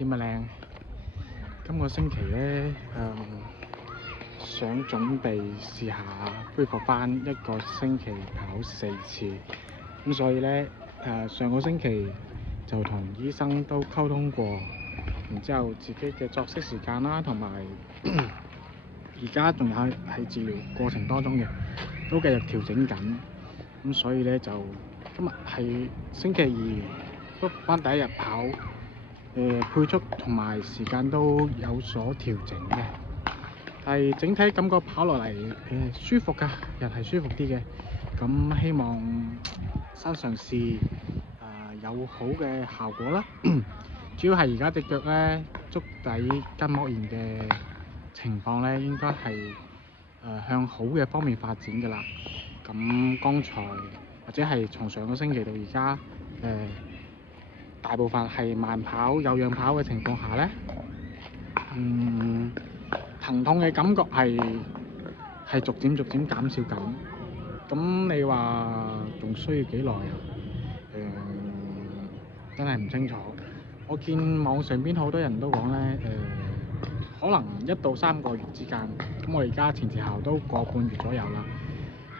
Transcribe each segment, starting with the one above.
點啊靚？今個星期咧，想準備試下恢復翻一個星期跑4次，咁所以咧，上個星期就同醫生都溝通過，然之後自己嘅作息時間啦，同埋而家仲有喺治療過程當中嘅，都繼續調整緊。咁所以咧就今日係星期二，復翻第一日跑。配速同埋時間都有所調整嘅，但係整體感覺跑落嚟舒服㗎，人係舒服啲嘅。咁希望新嘗試有好嘅效果啦。主要係而家隻腳咧足底筋膜炎嘅情況咧，應該係向好嘅方面發展㗎啦。咁剛才或者係從上個星期到而家大部分係慢跑、有氧跑嘅情況下咧，疼痛嘅感覺係逐漸減少緊。咁你話仲需要幾耐啊？真係唔清楚。我見網上邊好多人都講咧，可能1到3個月之間。咁我而家前後都個半月左右啦。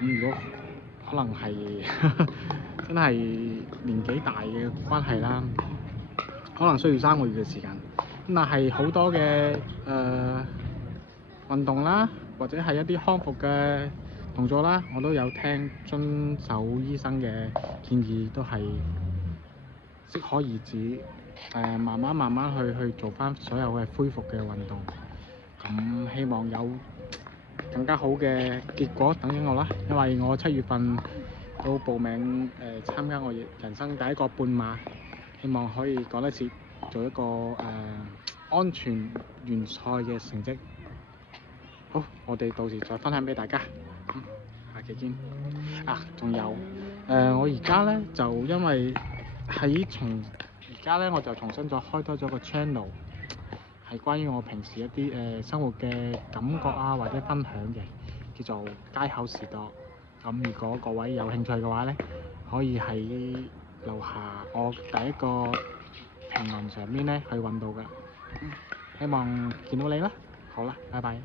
咁如果可能係真係年紀大嘅關係啦，可能需要3個月嘅時間。咁但係好多嘅運動啦，或者係一啲康復嘅動作啦，我都有遵守醫生嘅建議，都係適可而止。慢慢去做翻所有嘅恢復嘅運動。咁希望有更加好嘅結果等緊我啦，因為我7月份都報名參加我人生第一個半馬，希望可以趕得切做一個安全完賽嘅成績。好，我哋到時再分享俾大家。下期見。仲有我而家咧就因為而家咧我就重新再開多咗個 channel， 係關於我平時一啲生活嘅感覺啊或者分享嘅，叫做街口士多。咁如果各位有興趣嘅話咧，可以喺樓下我第一個評論上面咧去揾到㗎。希望見到你啦。好啦，拜拜。